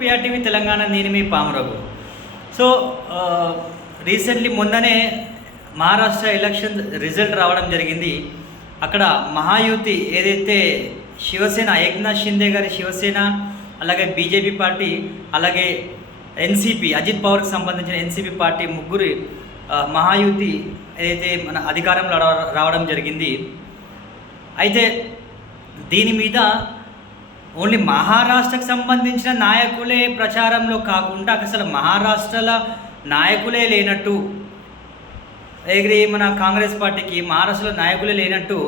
పిఆర్టీవీ తెలంగాణ, నేను మీ పామరఘు. So recently మొన్ననే Maharashtra election result రావడం జరిగింది. అక్కడ మహాయుతి ఏదైతే శివసేన, ఏక్నాథ్ షిందే గారి శివసేన, అలాగే బీజేపీ పార్టీ, అలాగే ఎన్సీపీ అజిత్ పవార్కి సంబంధించిన ఎన్సీపీ పార్టీ ముగ్గురు మహాయుతి ఏదైతే మన అధికారంలో రావడం జరిగింది. అయితే దీని మీద ఓన్లీ మహారాష్ట్రకు సంబంధించిన నాయకులే ప్రచారంలో కాకుండా అసలు మహారాష్ట్రలో నాయకులే లేనట్టు, మన కాంగ్రెస్ పార్టీకి మహారాష్ట్రలో నాయకులే లేనట్టు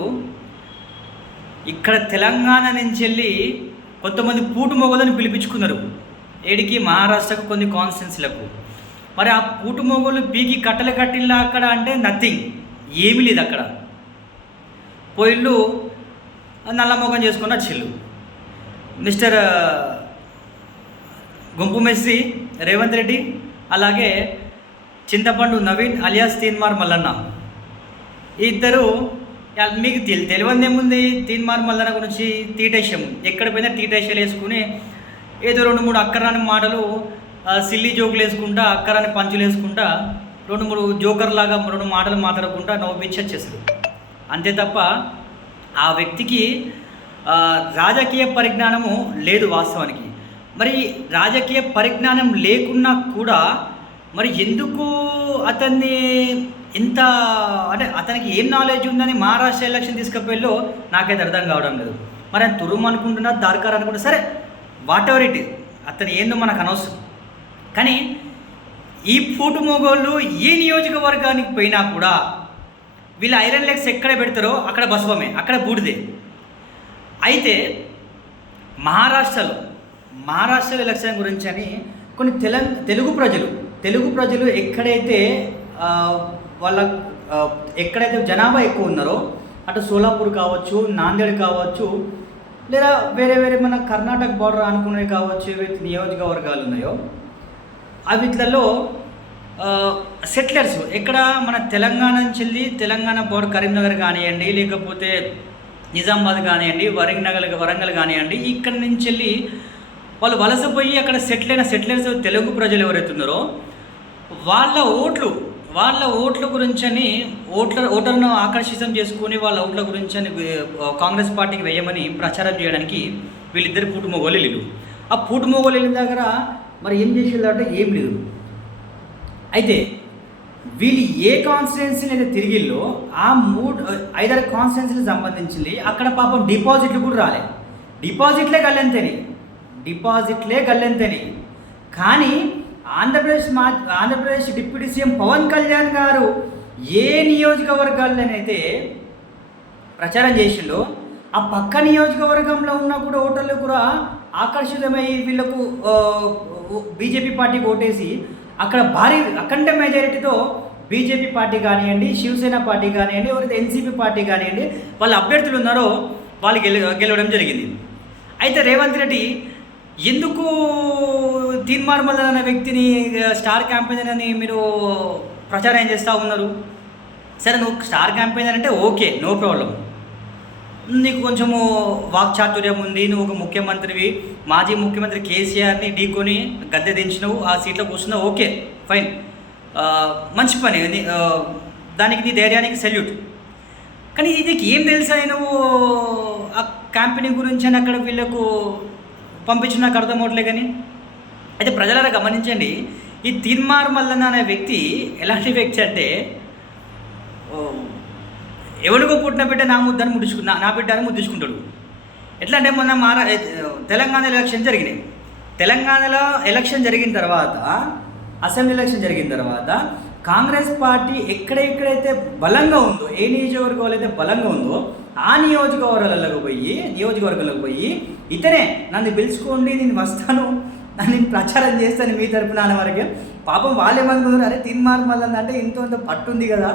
ఇక్కడ తెలంగాణ నుంచి వెళ్ళి కొంతమంది పూటు మొగలను పిలిపించుకున్నారు. ఏడికి మహారాష్ట్రకు కొన్ని కాన్స్టిట్యున్సీలకు. మరి ఆ పూటు మొగలు పీకి కట్టలు కట్టిల్లా అక్కడ అంటే నథింగ్, ఏమీ లేదు అక్కడ. పోయిళ్ళు నల్లమొగం చేసుకున్న చిల్లు మిస్టర్ గుంపు మెస్సి రేవంత్ రెడ్డి, అలాగే చింతపండు నవీన్ అలియాస్ తీన్మార్ మల్లన్న, ఈ ఇద్దరు మీకు తెలియదు ఏముంది. తీన్మార్ మల్లన్న గురించి తీటేషం, ఎక్కడ పోయినా తీటేషాలు వేసుకుని ఏదో 2-3 అక్కరాని మాటలు, సిల్లీ జోకులు వేసుకుంటా, అక్కరాని పంచులు వేసుకుంటా 2-3 జోకర్ లాగా 2 మాటలు మాట్లాడకుండా నవ్వించి వచ్చేసారు అంతే తప్ప ఆ వ్యక్తికి రాజకీయ పరిజ్ఞానము లేదు వాస్తవానికి. మరి రాజకీయ పరిజ్ఞానం లేకున్నా కూడా మరి ఎందుకు అతన్ని ఇంత, అంటే అతనికి ఏం నాలెడ్జ్ ఉందని మహారాష్ట్ర ఎలక్షన్ తీసుకుపోయిలో నాకైతే అర్థం కావడం లేదు. మరి ఆయన తురుము అనుకుంటున్నా, దార్కార్ అనుకుంటున్నా, సరే వాట్ ఎవర్ ఇట్, అతను ఏందో మనకు అనవసరం. కానీ ఈ పూటు మొగోళ్ళు ఏ నియోజకవర్గానికి పోయినా కూడా వీళ్ళు ఐరన్ లెగ్స్ ఎక్కడ పెడతారో అక్కడ బసవమే, అక్కడ బూడిదే. అయితే మహారాష్ట్ర ఎలక్షన్ గురించి అని కొన్ని తెలుగు ప్రజలు ఎక్కడైతే వాళ్ళ ఎక్కడైతే జనాభా ఎక్కువ ఉన్నారో, అటు సోలాపూర్ కావచ్చు, నాందేడ్ కావచ్చు, లేదా వేరే మన కర్ణాటక బార్డర్ అనుకునే కావచ్చు, ఏవైతే నియోజకవర్గాలు ఉన్నాయో వీటిలలో సెటిలర్స్ ఎక్కడ మన తెలంగాణ నుంచి వెళ్ళి తెలంగాణ బోర్డర్ కరీంనగర్ కానివ్వండి, లేకపోతే నిజామాబాద్ కానివ్వండి, వరంగల్ కానివ్వండి, ఇక్కడి నుంచి వెళ్ళి వాళ్ళు వలసపోయి అక్కడ సెటిలర్స్ తెలుగు ప్రజలు ఎవరైతే ఉన్నారో వాళ్ళ ఓట్ల గురించి అని ఓటర్ను ఆకర్షితం చేసుకుని వాళ్ళ ఓట్ల గురించి అని కాంగ్రెస్ పార్టీకి వేయమని ప్రచారం చేయడానికి వీళ్ళిద్దరు పూటు మొగోళ్ళు. ఆ పూటు మొగోళ్ళు దగ్గర మరి ఏం చేసేదంటే ఏం లేదు. అయితే వీళ్ళు ఏ కాన్స్టిట్యున్సీని అయితే తిరిగిల్లో ఆ 5-6 కాన్స్టిట్యున్సీలకు సంబంధించింది అక్కడ పాపం డిపాజిట్లు కూడా రాలేదు. డిపాజిట్లే గల్లెంతని. కానీ ఆంధ్రప్రదేశ్ డిప్యూటీ సీఎం పవన్ కళ్యాణ్ గారు ఏ నియోజకవర్గాల్లోనైతే ప్రచారం చేసిందో ఆ పక్క నియోజకవర్గంలో ఉన్న కూడా ఓటర్లు కూడా ఆకర్షితమై వీళ్ళకు బీజేపీ పార్టీకి ఓటేసి అక్కడ అఖండ మెజారిటీతో బీజేపీ పార్టీ కానివ్వండి, శివసేన పార్టీ కానివ్వండి, ఎవరైతే ఎన్సీపీ పార్టీ కానివ్వండి, వాళ్ళ అభ్యర్థులు ఉన్నారో వాళ్ళు గెలవడం జరిగింది. అయితే రేవంత్ రెడ్డి ఎందుకు తీన్మార్ మల్లన్న అనే వ్యక్తిని స్టార్ క్యాంపెయినర్ అని మీరు ప్రచారం చేస్తూ ఉన్నారు? సరే, నువ్వు స్టార్ క్యాంపెయినర్ అంటే ఓకే, నో ప్రాబ్లం, నీకు కొంచెము వాక్చాతుర్యం ఉంది, నువ్వు ఒక ముఖ్యమంత్రివి, మాజీ ముఖ్యమంత్రి కేసీఆర్ని ఢీకొని గద్దె దించినవు, ఆ సీట్లో కూర్చున్నావు, ఓకే ఫైన్, మంచి పని, దానికి నీ ధైర్యానికి సెల్యూట్. కానీ నీకు ఏం తెలుసా నువ్వు ఆ క్యాంపెయినింగ్ గురించి అని అక్కడ వీళ్ళకు పంపించిన నాకు అర్థం అవట్లే. కానీ అయితే ప్రజలారా గమనించండి, ఈ తీన్మార్ మల్లన్న అనే వ్యక్తి ఎలాంటి వ్యక్తి అంటే ఎవరికో పుట్టిన బిడ్డ నా బిడ్డ అని ముద్దించుకుంటాడు. ఎట్లా అంటే మొన్న తెలంగాణ ఎలక్షన్ జరిగినాయి. తెలంగాణలో ఎలక్షన్ జరిగిన తర్వాత, అసెంబ్లీ ఎలక్షన్ జరిగిన తర్వాత కాంగ్రెస్ పార్టీ ఎక్కడెక్కడైతే బలంగా ఉందో, ఏ నియోజకవర్గాలు అయితే బలంగా ఉందో ఆ నియోజకవర్గాలకు పోయి ఇతనే నన్ను పిలుచుకోండి, నేను వస్తాను, నేను ప్రచారం చేస్తాను మీ తరపున అనే వరకే. పాపం వాళ్ళేమనుకున్నారు, అరే తీన్మార్ మల్లన్న అంటే ఇంత పట్టుంది కదా,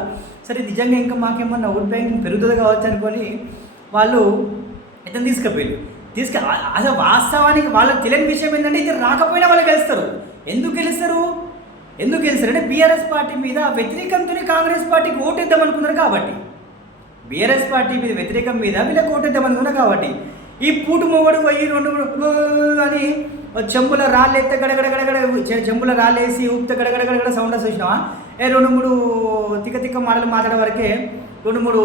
సరే నిజంగా ఇంకా మాకేమన్నా ఓట్ బ్యాంకింగ్ పెరుగుతుంది కావచ్చు అనుకొని వాళ్ళు ఇతను తీసుకుపోయారు. అసలు వాస్తవానికి వాళ్ళకి తెలియని విషయం ఏంటంటే ఇది రాకపోయినా వాళ్ళు గెలుస్తారు. ఎందుకు గెలుస్తారు అంటే బీఆర్ఎస్ పార్టీ మీద వ్యతిరేకంతోనే కాంగ్రెస్ పార్టీకి ఓటేద్దాం అనుకున్నారు కాబట్టి, బీఆర్ఎస్ పార్టీ మీద వ్యతిరేకం మీద వీళ్ళకి ఓటేద్దాం అనుకున్నారు కాబట్టి ఈ పూటు మొగడు పోయి 2 అని చెంబుల రాళ్ళు ఎత్తే గడగడ గడగడ చెంబుల రాళ్ళు వేసి ఊపితే గడగడ గడగడ సౌండ్ వస్తే చూసినావా? 2-3 తిక్క మాటలు మాట్లాడే వరకే 2-3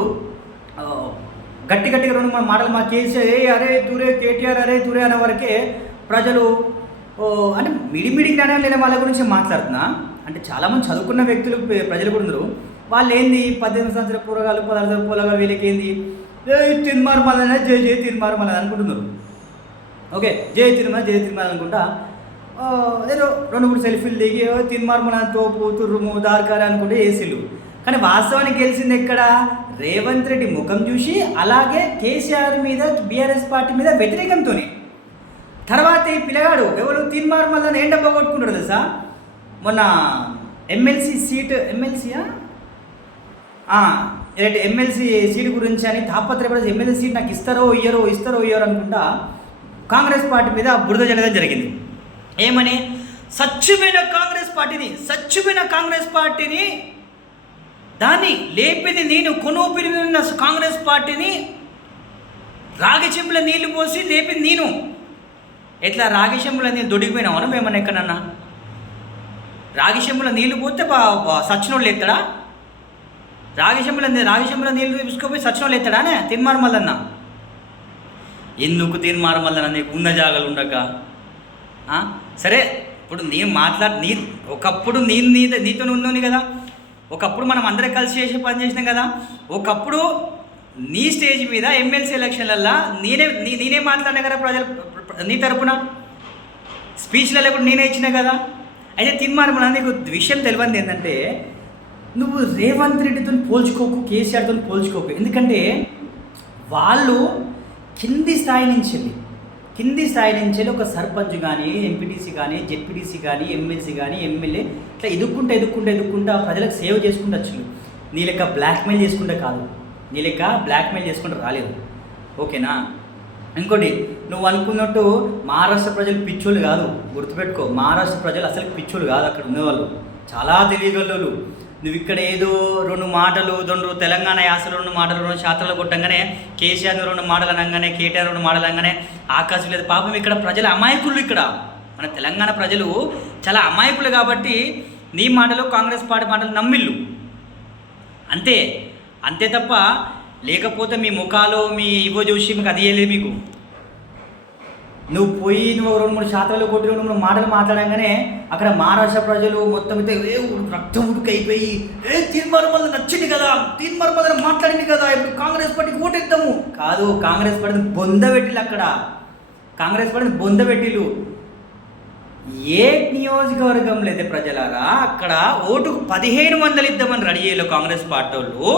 గట్టిగా 2-3 మాటలు మా కేసీఆర్ అరే తూరే, కేటీఆర్ అరే తూరే అనే వరకే ప్రజలు అంటే మిడిమిడి జ్ఞానం లేని వాళ్ళ గురించి మాట్లాడుతున్నా. అంటే చాలామంది చదువుకున్న వ్యక్తులు ప్రజలు కూడా ఉన్నారు. వాళ్ళు ఏంది 18 సంవత్సరాల పూరగాలు 16 సంవత్సరాల పూరగాలు వీళ్ళకి ఏంది తిన్మార్మల జై జై తిన్మార్మల అనుకుంటున్నారు. ఓకే, జై తిరుమల అనుకుంటా ఏదో 2-3 సెల్ఫీలు దిగి తిన్మార్మల తోపు తుర్రుము దార్కారి అనుకుంటే ఏసీలు. కానీ వాస్తవానికి గెలిచింది ఎక్కడ? రేవంత్ రెడ్డి ముఖం చూసి, అలాగే కేసీఆర్ మీద బీఆర్ఎస్ పార్టీ మీద వ్యతిరేకంతో. తర్వాత ఈ పిల్లగాడు ఎవరు తిన్మార్మలని ఏం డబ్బా కొట్టుకుంటాడు తెలుసా? మొన్న ఎమ్మెల్సీ సీటు ఎమ్మెల్సీ సీటు గురించి అని తాపత్రయపడే ఎమ్మెల్సీ సీట్ నాకు ఇస్తారో ఇయ్యరో అనుకుంటా కాంగ్రెస్ పార్టీ మీద బురద జల్లడం జరిగింది. ఏమని? సచ్చిపోయిన కాంగ్రెస్ పార్టీని దాన్ని లేపింది నేను, కొనూపిరిన కాంగ్రెస్ పార్టీని రాగి చెంబుల నీళ్లు పోసి లేపింది నేను. ఎట్లా రాగి చెంబుల నీళ్ళు దొడిగిపోయినామను మేమన్నా ఎక్కడన్నా? రాగి చెంబుల నీళ్లు పోతే సచ్చినోళ్ళు ఎత్తాడా? రాగి చెంబుల నీళ్లు తీసుకుపోయి సచ్చినోళ్ళు ఎత్తాడానే తిన్మార్మల్లన్న? ఎందుకు తిన్మార్మల్లన్న? నీకు ఉన్న జాగాలు ఉండక? సరే, ఇప్పుడు ఒకప్పుడు నీతో ఉన్నోని కదా, ఒకప్పుడు మనం అందరం కలిసి చేసి పని చేసినాం కదా. ఒకప్పుడు నీ స్టేజ్ మీద ఎమ్మెల్సీ ఎలక్షన్లల్లో నేనే మాట్లాడినా కదా ప్రజలు నీ తరపున, స్పీచ్లలో కూడా నేనే ఇచ్చినా కదా. అయితే తిన్మార్మల నీకు విషయం తెలియంది ఏంటంటే, నువ్వు రేవంత్ రెడ్డితో పోల్చుకోకు, కేసీఆర్తో పోల్చుకోకు. ఎందుకంటే వాళ్ళు కింది స్థాయి నుంచి ఒక సర్పంచ్ కానీ, ఎంపీటీసీ కానీ, జెడ్పీటీసీ కానీ, ఎమ్మెల్సీ కానీ, ఎమ్మెల్యే ఇట్లా ఎదుక్కుంటా ప్రజలకు సేవ చేసుకుంటూ వచ్చి నీ లెక్క బ్లాక్మెయిల్ చేసుకుంటే కాదు, నీ లెక్క బ్లాక్మెయిల్ చేసుకుంటూ రాలేదు. ఓకేనా? ఇంకోటి, నువ్వు అనుకున్నట్టు మహారాష్ట్ర ప్రజలు పిచ్చోళ్ళు కాదు, గుర్తుపెట్టుకో. మహారాష్ట్ర ప్రజలు అసలు పిచ్చోళ్ళు కాదు, అక్కడ ఉండేవాళ్ళు చాలా తెలియగలరు. నువ్వు ఇక్కడ ఏదో 2 మాటలు తెలంగాణ యాసలు 2 మాటలు 2 శాతాలు కొట్టంగానే, కేసీఆర్ 2 మాటలు అనగానే, కేటీఆర్ 2 మాటలు అనగానే ఆకాశం లేదు. పాపం ఇక్కడ ప్రజలు అమాయకులు. ఇక్కడ మన తెలంగాణ ప్రజలు చాలా అమాయకులు కాబట్టి నీ మాటలు, కాంగ్రెస్ పార్టీ మాటలు నమ్మిళ్ళు అంతే తప్ప, లేకపోతే మీ ముఖాలు మీ ఇవో చూసి మీకు అది వేయలేదు. మీకు నువ్వు 2-3 శాతాలు కొట్టి 2-3 మాటలు మాట్లాడంగానే అక్కడ మహారాష్ట్ర ప్రజలు మొత్తం అయితే రక్తం ఉడికైపోయి తిన్మార్మల నచ్చింది కదా, తిన్మార్మల మాట్లాడింది కదా, ఇప్పుడు కాంగ్రెస్ పార్టీకి ఓటేద్దాము. కాదు, కాంగ్రెస్ పార్టీని బొందబెట్టిలు. అక్కడ కాంగ్రెస్ పార్టీని బొందబెట్టిలు. ఏ నియోజకవర్గంలో అయితే ప్రజలారా అక్కడ ఓటుకు 1500 ఇద్దామని రెడీ అయ్యారు కాంగ్రెస్ పార్టీ వాళ్ళు.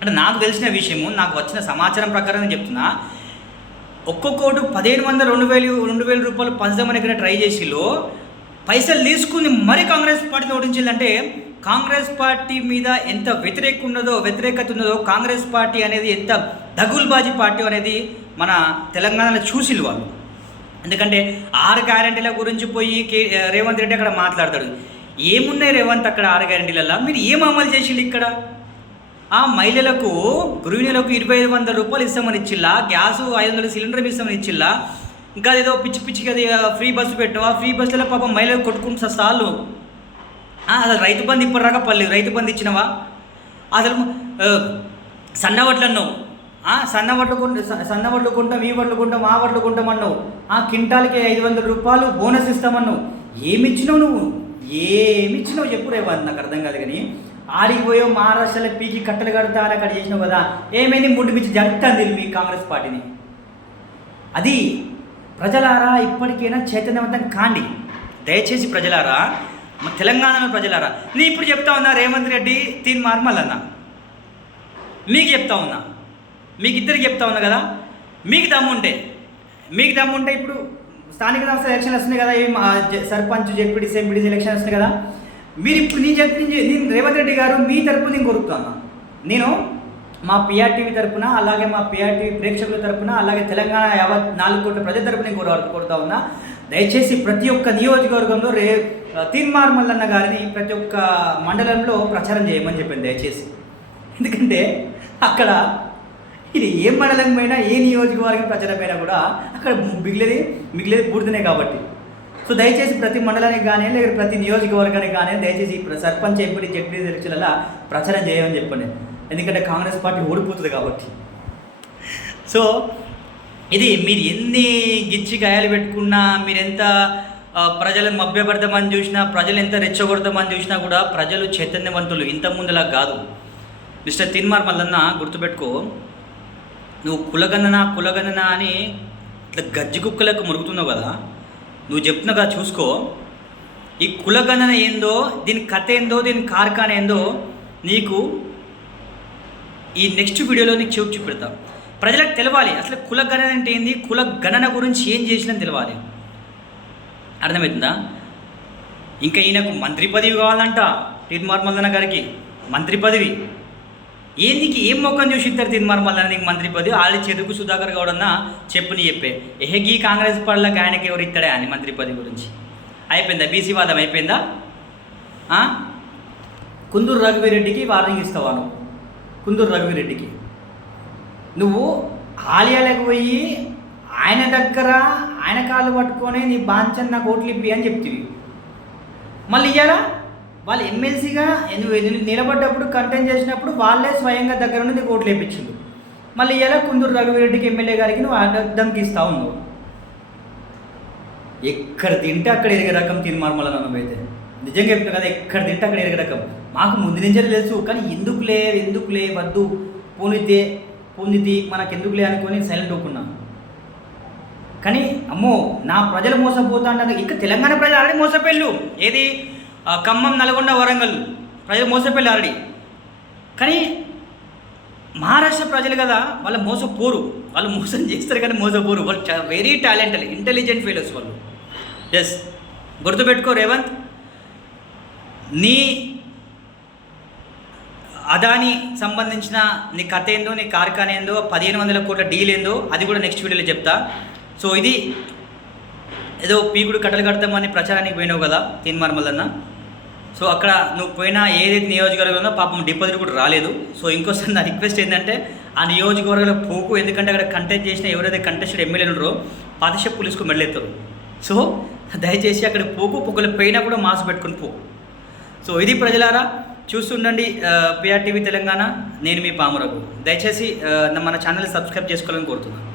అంటే నాకు తెలిసిన విషయము, నాకు వచ్చిన సమాచారం ప్రకారం చెప్తున్నా, ఒక్కొక్క ఓటు 1500, 2000 రూపాయలు పంచదామని ఇక్కడ ట్రై చేసిలో పైసలు తీసుకుని మరీ కాంగ్రెస్ పార్టీని ఓడించిందంటే కాంగ్రెస్ పార్టీ మీద ఎంత వ్యతిరేకత ఉన్నదో, కాంగ్రెస్ పార్టీ అనేది ఎంత దగుల్బాజీ పార్టీ అనేది మన తెలంగాణలో చూసిలు వాళ్ళు. ఎందుకంటే 6 గ్యారెంటీల గురించి పోయి రేవంత్ రెడ్డి అక్కడ మాట్లాడతాడు. ఏమున్నాయి రేవంత్ అక్కడ 6 గ్యారెంటీలలో? మీరు ఏం అమలు చేసిళ్ళు ఇక్కడ? ఆ మహిళలకు, గృహిణులకు 2500 రూపాయలు ఇస్తామని ఇచ్చిల్లా, గ్యాసు 500 సిలిండర్ ఇస్తామని ఇచ్చిల్లా, ఇంకా ఏదో పిచ్చి అది ఫ్రీ బస్సు పెట్టావు. ఆ ఫ్రీ బస్సులో పాపం మహిళలు కొట్టుకుంటా సార్లు. అసలు రైతు బంధు ఇప్పటిరాగా పర్లేదు, రైతు బంధు ఇచ్చినవా? అసలు సన్నవడ్లు అన్నావు, సన్నవడ్లు కొంటాం, ఈ వడ్లు కొంటాం, ఆ వడ్లు కొంటామన్నావు. కింటాలకి 500 రూపాయలు బోనస్ ఇస్తామన్నావు. ఏమిచ్చినావు నువ్వు? చెప్పు రేవంత్, నాకు అర్థం కాదు. కానీ ఆడికి పోయో మహారాష్ట్రలో పీకి కట్టలు కడతా అని అక్కడ చేసినావు కదా, ఏమైంది? ముందు మించి జరుగుతుంది మీ కాంగ్రెస్ పార్టీని. అది ప్రజలారా ఇప్పటికైనా చైతన్యవంతం కాండి దయచేసి. ప్రజలారా, మన తెలంగాణలో ప్రజలారా, నేను ఇప్పుడు చెప్తా ఉన్నా, రేవంత్ రెడ్డి తిన్మార్మల్లన్న మీకు చెప్తా ఉన్నా, మీకు ఇద్దరికి చెప్తా ఉన్నా కదా. మీకు దమ్ముంటే ఇప్పుడు స్థానిక సంస్థ ఎలక్షన్ వస్తున్నాయి కదా, సర్పంచ్, జెడ్పీటీసీ, ఎంపీటీసీ ఎలక్షన్ వస్తున్నాయి కదా. మీరు ఇప్పుడు నేను రేవంత్ రెడ్డి గారు మీ తరపున నేను కోరుతున్నా. నేను మా పిఆర్టీవీ తరపున, అలాగే మా పిఆర్టీవీ ప్రేక్షకుల తరపున, అలాగే తెలంగాణ 4 కోట్ల ప్రజల తరపున నేను కోరుతా ఉన్నా. దయచేసి ప్రతి ఒక్క నియోజకవర్గంలో తిన్మార్మల్లన్న గారిని ప్రతి ఒక్క మండలంలో ప్రచారం చేయమని చెప్పాను దయచేసి. ఎందుకంటే అక్కడ ఇది ఏ మండలం పైన, ఏ నియోజకవర్గం ప్రచారం పైన కూడా అక్కడ మిగిలేది బూడిదనే కాబట్టి. సో దయచేసి ప్రతి మండలానికి కానీ లేదా ప్రతి నియోజకవర్గానికి కానీ దయచేసి సర్పంచ్ ఎంపీ జెడ్పీ ఎలక్షన్లలో ప్రచారం చేయమని చెప్పండి. ఎందుకంటే కాంగ్రెస్ పార్టీ ఓడిపోతుంది కాబట్టి. సో ఇది మీరు ఎన్ని గిచ్చి గాయాలు పెట్టుకున్నా, మీరెంత ప్రజలను మభ్యపడతామని చూసినా, ప్రజలు ఎంత రెచ్చగొడతామని చూసినా కూడా ప్రజలు చైతన్యవంతులు, ఇంతకుముందులా కాదు. మిస్టర్ తీన్మార్ మల్లన్న గుర్తుపెట్టుకో, నువ్వు కులగణన అని ఇట్లా గజ్జి కుక్కలకు మురుగుతున్నావు కదా, నువ్వు చెప్తున్నావు కదా, చూసుకో. ఈ కులగణన ఏందో, దీని కథ ఏందో, దీని కార్ఖాన ఏందో నీకు ఈ నెక్స్ట్ వీడియోలో నీకు చూపెడతా. ప్రజలకు తెలవాలి అసలు కులగణన అంటే ఏంది, కులగణన గురించి ఏం చేసినా తెలవాలి. అర్థమవుతుందా? ఇంకా ఈయనకు మంత్రి పదవి కావాలంట, తీన్మార్ మల్లన్న గారికి మంత్రి పదవి. ఏందికి ఏం మొక్కం చూసి ఇద్దరు తీన్మార్ మల్లన్న నీకు మంత్రి పదవి? ఆల్రెడీ చెరుకు సుధాకర్ గౌడ్ అన్న చెప్పే ఎహెగీ కాంగ్రెస్ పార్టీలకు ఆయనకి ఎవరు ఇస్తాడే అని మంత్రి పదవి గురించి. అయిపోయిందా? బీసీ వాదం అయిపోయిందా? కుందూరు రఘువీరెడ్డికి వార్నింగ్ ఇస్తావా నువ్వు? కుందూరు రఘువీరెడ్డికి నువ్వు ఆలయాలకు పోయి ఆయన దగ్గర ఆయన కాళ్ళు పట్టుకొని నీ బాంచన్ నాకు ఓట్లు ఇప్పి అని చెప్తివి. మళ్ళీ ఇయ్యాలా వాళ్ళు ఎమ్మెల్సీగా నువ్వు నిలబడ్డప్పుడు కంటెంట్ చేసినప్పుడు వాళ్ళే స్వయంగా దగ్గర నుండి నీకు ఓట్లు వేయించిండు. మళ్ళీ ఇయ్యాలా కుందూరు రఘువీరెడ్డికి ఎమ్మెల్యే గారికి నువ్వు అడ్డంకి ఇస్తావు. నువ్వు ఎక్కడ తింటే అక్కడ ఎరిగే రకం తీన్మార్ మల్లన్న నువ్వైతే నిజంగా చెప్తావు కదా, ఎక్కడ తింటే అక్కడ ఎరిగే రకం. మాకు ముందు నుంచే తెలుసు, కానీ ఎందుకులే వద్దు పొందితే మనకు ఎందుకులే అనుకొని సైలెంట్ అవుకున్నా. కానీ అమ్మో నా ప్రజలు మోసపోతా అంటే ఇంకా తెలంగాణ ప్రజలు ఆల్రెడీ మోసపోయిళ్ళు. ఏది ఖమ్మం, నల్గొండ, వరంగల్ ప్రజలు మోసపోయిళ్ళు ఆల్రెడీ. కానీ మహారాష్ట్ర ప్రజలు కదా, వాళ్ళు మోసపోరు, వాళ్ళు మోసం చేస్తారు కానీ మోసపోరు. వాళ్ళు వెరీ టాలెంటెడ్, ఇంటెలిజెంట్ ఫీలర్స్ వాళ్ళు. ఎస్, గుర్తుపెట్టుకో రేవంత్, నీ అదాని సంబంధించిన నీ కథ ఏందో, నీ కార్ఖాన ఏందో, 1500 కోట్ల డీల్ ఏందో అది కూడా నెక్స్ట్ వీడియోలో చెప్తా. సో ఇది ఏదో పీకుడు కట్టలు కడతామని ప్రచారానికి పోయినావు కదా తీన్మార్ మల్లన్న. సో అక్కడ నువ్వు పోయినా ఏదైతే నియోజకవర్గంలో పాపం డిపాజిట్ కూడా రాలేదు. సో ఇంకోసారి నా రిక్వెస్ట్ ఏంటంటే ఆ నియోజకవర్గంలో పోకు, ఎందుకంటే అక్కడ కంటెస్ట్ చేసిన ఎవరైతే కంటెస్టెడ్ ఎమ్మెల్యేలు ఉన్నారో పాతషప్ పోలీసుకు మెడలేస్తారు. సో దయచేసి అక్కడ పోకు, పొగలు పోయినా కూడా మాస్క్ పెట్టుకుని పో. సో ఇది ప్రజలారా, చూస్తుండండి పిఆర్టీవీ తెలంగాణ. నేను మీ పామురఘు. దయచేసి మన ఛానల్ సబ్స్క్రైబ్ చేసుకోవాలని కోరుతున్నాను.